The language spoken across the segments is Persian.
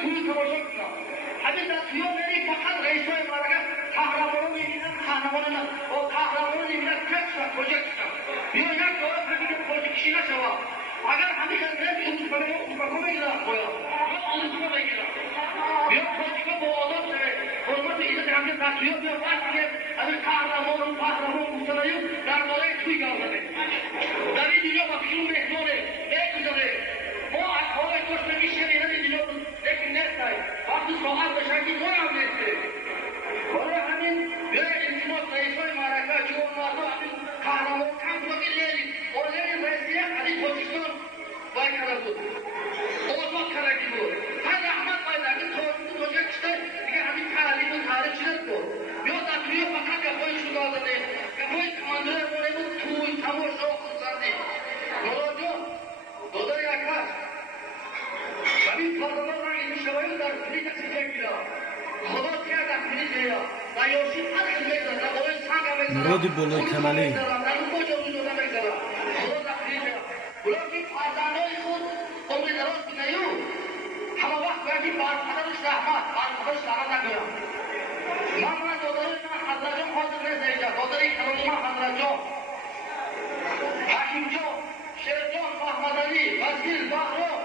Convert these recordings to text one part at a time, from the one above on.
توی تماشا کنم همین در توی بری فقط رئیسای مارکت قهرمانو میبینن قهرمانو با قهرمانو میبینن فکر و پروژکت کنم بیا یک دوره فکر پروژکشی نشوا اگر همین کنم اون بگیرم باید یا آنسو بگیرم بیا پروژکت با آدم شده حرمت ایزد همین در توی بیا وقت که همین قهرمان گفتنایو در بالای توی گردنه در این دنیا با فیلم مهمانه نگذاره ما از هوای کشتگی شنیدن دیگه لیکن نستای وقتی ساعت بشنگی ما هم نسته برای همین به انتماس رئیسای معرکه جوان مردم همین قهرمان کم بودی لیلی اور لیلی رئیسیه علی پوزیشن بای کرده بود اوزاد کرده بود هر رحمت باید این توجه کشته دیگه همین تعلیم و تاریخ چیزت بود بیا در توی فقط گفای شده آزاده گفای کماندر باره بود توی تماشا خونسندی مراجع دادر یک هست همین پارلمان را این شوایی در فیلی کسی بگیرم خدا که در فیلی جایا نیاشی هر خیلی بگذارم در باید سنگ هم بگذارم مرادی بالای کمالی در اون کجا وجود هم بگذارم خدا در فیلی جایا بلکه فرزندهای خود عمر دراز بینیو همه وقت باید این برپدرش رحمت نگویم من دادر من حضرت جان حاضر نزدیجا دادر این کلام من حضرت جان حکیم جان شیر جان محمد علی وزیر بحران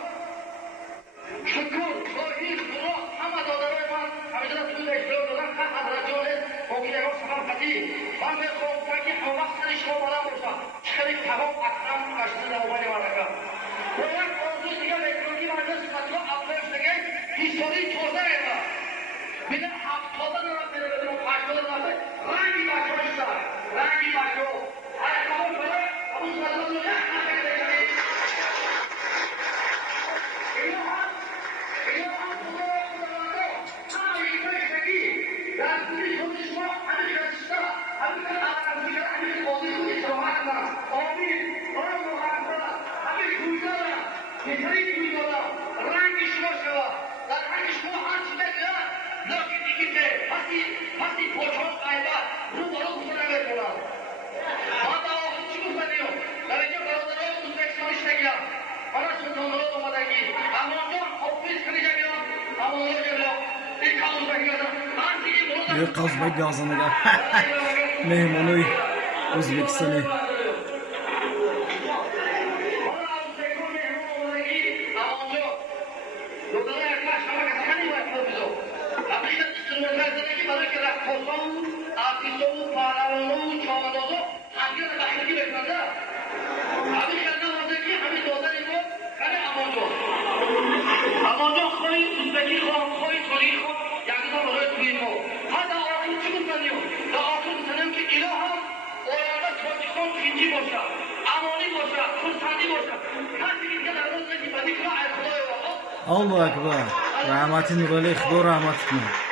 شکر باهیر مراد همه دادرای من همیشه توی اشتراک دادن که حضرت جان موقعی ما سلام خطی من میخوام که همه وقت سر شما بلند باشم خیلی تمام اکرم کشتی در اومد مرکه و یک آرزوی دیگه میکنی مجلس مطلع افرش دیگه هیستوری چوزه اینا بیدن هفتاده دارم میره بدون هشتاده دارم رنگی بچه ها شد رنگی بچه ها هر کامل بره ابو سلام رو یک نفر دیگه اینا هم خداوانده همه ایتای شکی در کنی شدی شما همین خستشتا همین که همین بازی کنی شراحت کنم آمین آم محمد همین کویده دارم بهترین کویده دارم رنگی شما شما در رنگی شما هر چی بگیرم لکن دیگه هستی پوچان قایبت رو برو گفتن نمیتونم ما دا آخر چی گفتنیم در اینجا برادرهای دوستکشانش نگیم حالا سلطان مراد اومدگی امانجان حفیظ کنی جمعیم امانجان جمعیم این کاغذ بگیردم یک قاز بگازنه ده مهمانوی O'zbekistoni Allahu akbar. Rahmatin Nurali Xudo rahmat qilsin.